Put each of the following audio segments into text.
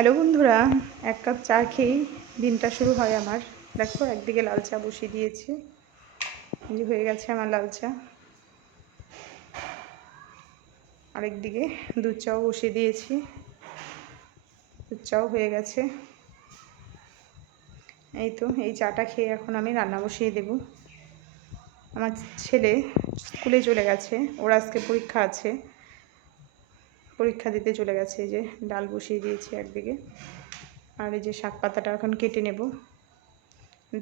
Hello বন্ধুরা, এক cup চা খেয়েই দিনটা শুরু হয় আমার। দেখো, একদিকে লাল চা বসিয়ে দিয়েছি, যে হয়ে গেছে আমার লাল চা। আরেকদিকে দুধ চাও বসিয়ে দিয়েছি, দুধ চাও হয়ে গেছে। এই তো, এই চাটা খেয়ে এখন আমি রান্না বসিয়ে দেব। আমার ছেলে স্কুলে চলে গেছে, ওর আজকে পরীক্ষা আছে, পরীক্ষা দিতে চলে গেছে। এই যে ডাল বসিয়ে দিয়েছি একদিকে, আর এই যে শাক পাতাটা এখন কেটে নেব।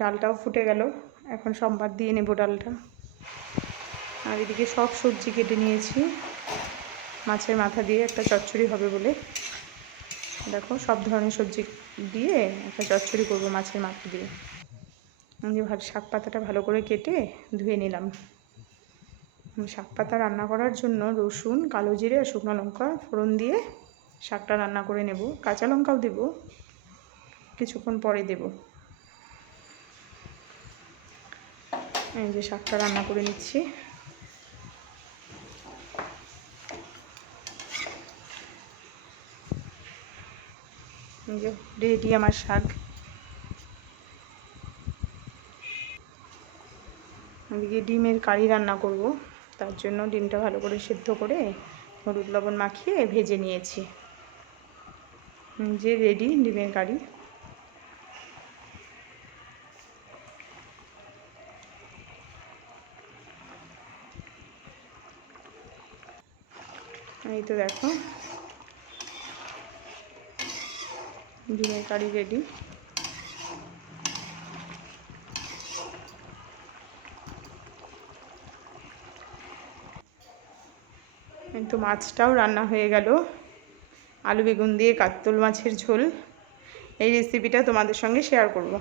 ডালটাও ফুটে গেল, এখন সম্বাদ দিয়ে নেব ডালটা। আর এদিকে সব সবজি কেটে নিয়েছি, মাছের মাথা দিয়ে একটা চচ্চড়ি হবে বলে। দেখো, সব ধরনের সবজি দিয়ে একটা চচ্চড়ি করবো মাছের মাথা দিয়ে। আমি শাক পাতাটা ভালো করে কেটে ধুয়ে নিলাম। শাক পাতা রান্না করার জন্য রসুন, কালো জিরে আর শুকনো লঙ্কা ফোড়ন দিয়ে শাকটা রান্না করে নেব। কাঁচা লঙ্কাও দেব, কিছুক্ষণ পরে দেব। এই যে শাকটা রান্না করে নিচ্ছি। এই যে রেডি আমার শাক। এদিকে ডিমের কারি রান্না করব, তার জন্য ডিমটা ভালো করে সেদ্ধ করে হলুদ লবণ মাখিয়ে ভেজে নিয়েছি। যে রেডি ডিমের কারি। এই তো দেখো, ডিমের কারি রেডি। এই তো মাছটাও রান্না হয়ে গেল, আলু বেগুন দিয়ে কাতল মাছের ঝোল। এই রেসিপিটা তোমাদের সঙ্গে শেয়ার করব।